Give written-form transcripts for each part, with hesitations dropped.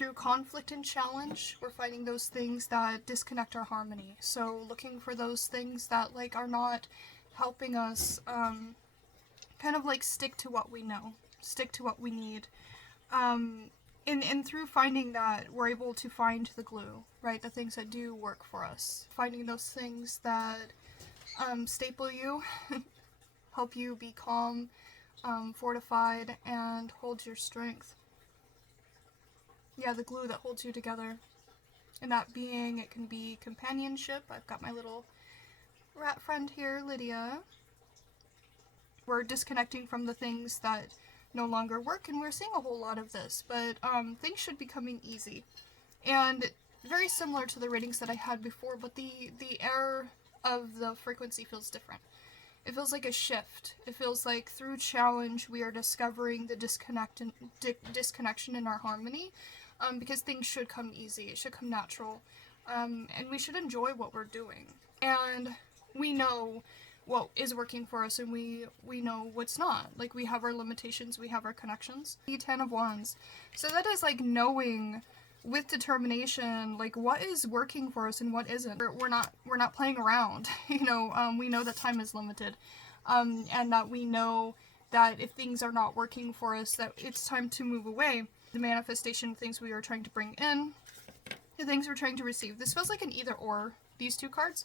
through conflict and challenge, we're finding those things that disconnect our harmony. So looking for those things that like are not helping us kind of like stick to what we know, stick to what we need. And through finding that, we're able to find the glue, right? The things that do work for us. Finding those things that staple you, help you be calm, fortified, and hold your strength. Yeah, the glue that holds you together. And that being, it can be companionship. I've got my little rat friend here, Lydia. We're disconnecting from the things that no longer work, and we're seeing a whole lot of this, but things should be coming easy. And very similar to the ratings that I had before, but the air of the frequency feels different. It feels like a shift. It feels like through challenge we are discovering the disconnection in our harmony, because things should come easy. It should come natural, and we should enjoy what we're doing. And we know what is working for us, and we know what's not. Like, we have our limitations, we have our connections. The 10 of Wands. So that is like knowing with determination, like, what is working for us and what isn't. We're not playing around. You know, we know that time is limited, and that we know that if things are not working for us, that it's time to move away. The manifestation, things we are trying to bring in, the things we're trying to receive. This feels like an either or, these two cards.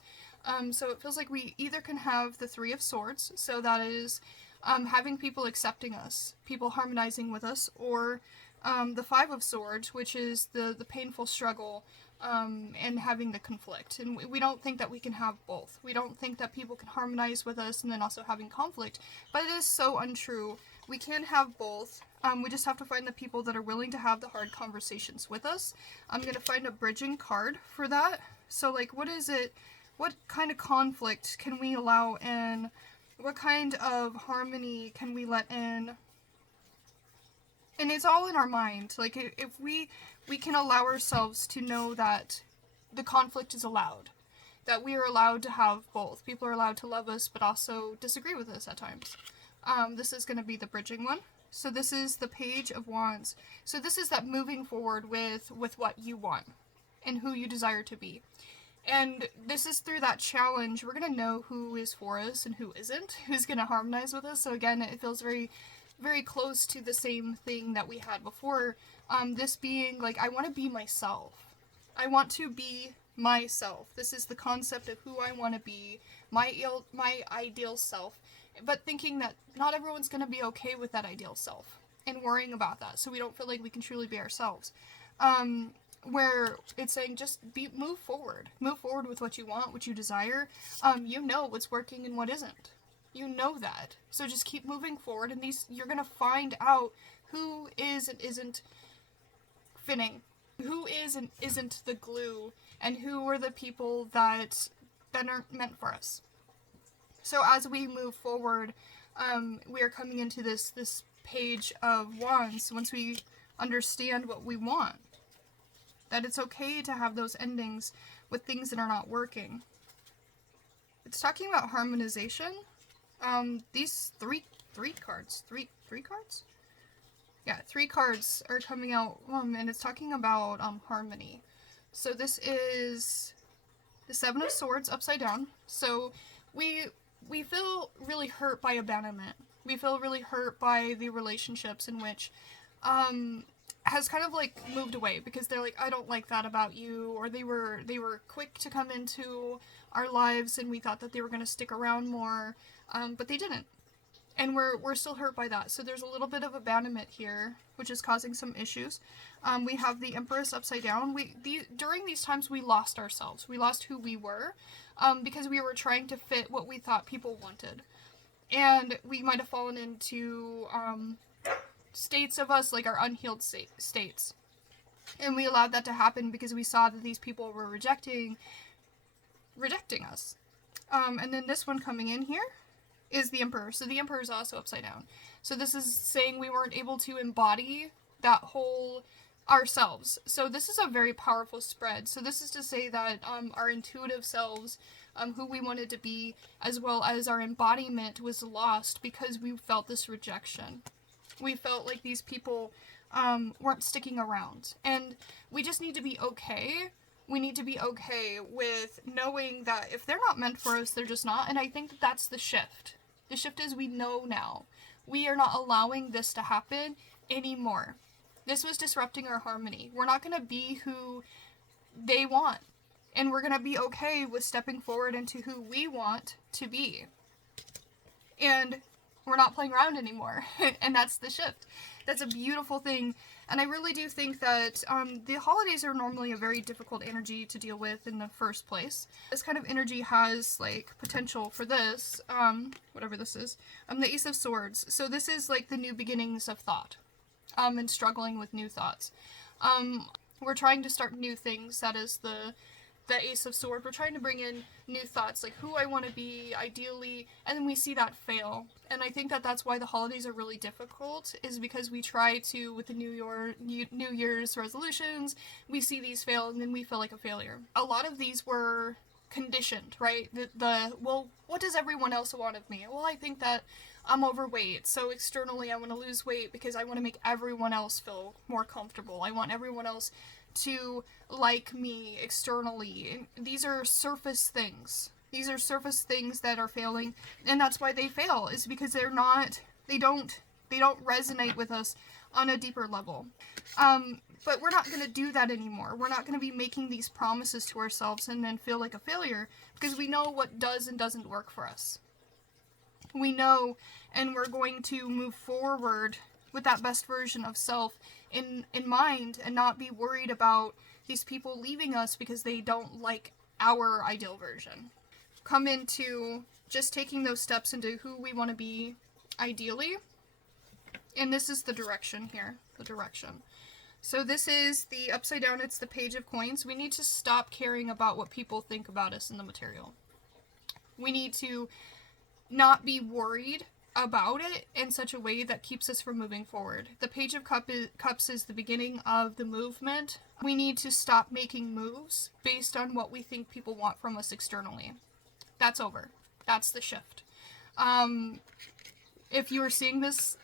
So it feels like we either can have the Three of Swords, so that is having people accepting us, people harmonizing with us, or the Five of Swords, which is the painful struggle, and having the conflict. And we don't think that we can have both. We don't think that people can harmonize with us and then also having conflict, but it is so untrue. We can have both. We just have to find the people that are willing to have the hard conversations with us. I'm going to find a bridging card for that. So, like, what is it? What kind of conflict can we allow in? What kind of harmony can we let in? And it's all in our mind. Like, if we can allow ourselves to know that the conflict is allowed. That we are allowed to have both. People are allowed to love us, but also disagree with us at times. This is going to be the bridging one. So this is the Page of Wands. So this is that moving forward with what you want and who you desire to be. And this is through that challenge, we're going to know who is for us and who isn't, who's going to harmonize with us. So again, it feels very, very close to the same thing that we had before. This being like, I want to be myself. I want to be myself. This is the concept of who I want to be, my ideal self. But thinking that not everyone's going to be okay with that ideal self and worrying about that, so we don't feel like we can truly be ourselves. Where it's saying just move forward with what you want, what you desire. You know what's working and what isn't. You know that. So just keep moving forward, and you're going to find out who is and isn't fitting, who is and isn't the glue, and who are the people that aren't meant for us. So as we move forward, we are coming into this Page of Wands. Once we understand what we want, that it's okay to have those endings with things that are not working. It's talking about harmonization. These three cards. Yeah, 3 cards are coming out, and it's talking about harmony. So this is the Seven of Swords upside down. So we feel really hurt by abandonment. We feel really hurt by the relationships in which has kind of like moved away, because they're like, I don't like that about you, or they were quick to come into our lives and we thought that they were going to stick around more, but they didn't. And we're still hurt by that. So there's a little bit of abandonment here, which is causing some issues. We have the Empress upside down. During these times, we lost ourselves. We lost who we were, because we were trying to fit what we thought people wanted. And we might have fallen into states of us, like our unhealed states. And we allowed that to happen because we saw that these people were rejecting us. And then this one coming in here is the Emperor. So the Emperor is also upside down. So this is saying we weren't able to embody that whole ourselves. So this is a very powerful spread. So this is to say that our intuitive selves, who we wanted to be, as well as our embodiment, was lost because we felt this rejection. We felt like these people weren't sticking around. And we just need to be okay. We need to be okay with knowing that if they're not meant for us, they're just not. And I think that that's the shift. The shift is we know now. We are not allowing this to happen anymore. This was disrupting our harmony. We're not going to be who they want. And we're going to be okay with stepping forward into who we want to be. And we're not playing around anymore. And that's the shift. That's a beautiful thing. And I really do think that the holidays are normally a very difficult energy to deal with in the first place. This kind of energy has, like, potential for this, whatever this is, the Ace of Swords. So this is, like, the new beginnings of thought, and struggling with new thoughts. We're trying to start new things. That is the Ace of Swords. We're trying to bring in new thoughts, like who I want to be, ideally, and then we see that fail. And I think that that's why the holidays are really difficult, is because we try to, with the New Year's resolutions, we see these fail, and then we feel like a failure. A lot of these were conditioned, right? Well, what does everyone else want of me? Well, I think that I'm overweight, so externally I want to lose weight because I want to make everyone else feel more comfortable. I want everyone else to like me externally. These are surface things. These are surface things that are failing, and that's why they fail, is because they don't resonate with us on a deeper level. But we're not going to do that anymore. We're not going to be making these promises to ourselves and then feel like a failure, because we know what does and doesn't work for us. We know, and we're going to move forward with that best version of self in mind, and not be worried about these people leaving us because they don't like our ideal version. Come into just taking those steps into who we want to be ideally. And this is the direction here, the direction. So this is the upside down, it's the Page of Coins. We need to stop caring about what people think about us in the material. We need to not be worried about it in such a way that keeps us from moving forward. The Page of Cups is the beginning of the movement. We need to stop making moves based on what we think people want from us externally. That's over. That's the shift. If you are seeing this,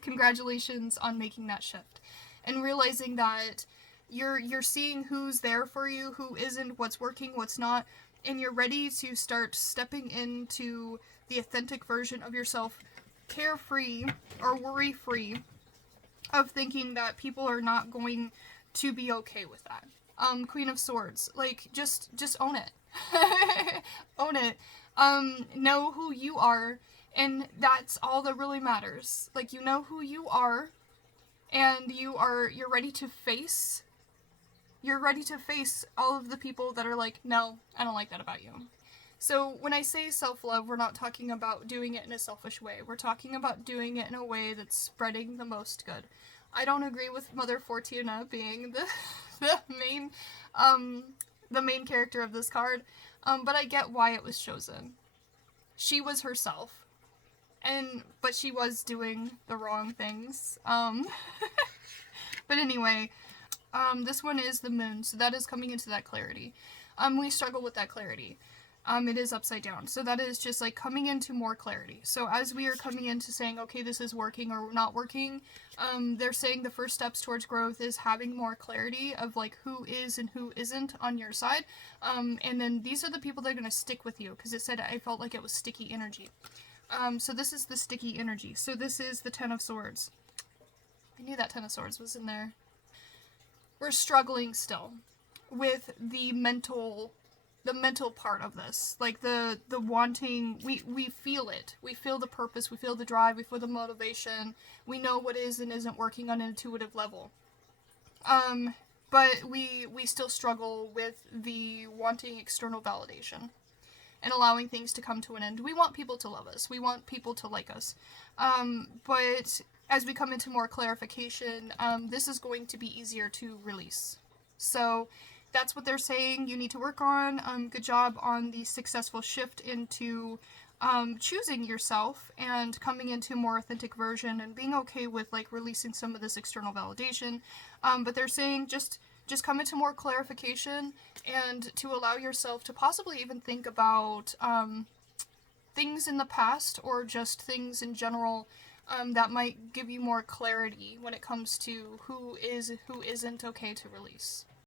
congratulations on making that shift. And realizing that you're seeing who's there for you, who isn't, what's working, what's not, and you're ready to start stepping into the authentic version of yourself, carefree or worry-free, of thinking that people are not going to be okay with that. Queen of Swords, like, just own it. Own it. Know who you are, and that's all that really matters. Like, you know who you are, and you're ready to face all of the people that are like, no, I don't like that about you. So when I say self-love, we're not talking about doing it in a selfish way. We're talking about doing it in a way that's spreading the most good. I don't agree with Mother Fortuna being the main character of this card, but I get why it was chosen. She was herself, but she was doing the wrong things. But anyway, this one is the Moon, so that is coming into that clarity. We struggle with that clarity. It is upside down. So that is just like coming into more clarity. So as we are coming into saying, okay, this is working or not working, they're saying the first steps towards growth is having more clarity of like who is and who isn't on your side. And then these are the people that are going to stick with you, because it said I felt like it was sticky energy. So this is the sticky energy. So this is the Ten of Swords. I knew that Ten of Swords was in there. We're struggling still with the mental part of this, like the wanting. We feel it. We feel the purpose. We feel the drive. We feel the motivation. We know what is and isn't working on an intuitive level. But we still struggle with the wanting external validation and allowing things to come to an end. We want people to love us. We want people to like us. But as we come into more clarification, this is going to be easier to release. So that's what they're saying you need to work on. Good job on the successful shift into choosing yourself and coming into a more authentic version and being okay with like releasing some of this external validation. But they're saying just come into more clarification and to allow yourself to possibly even think about things in the past or just things in general that might give you more clarity when it comes to who is, who isn't okay to release.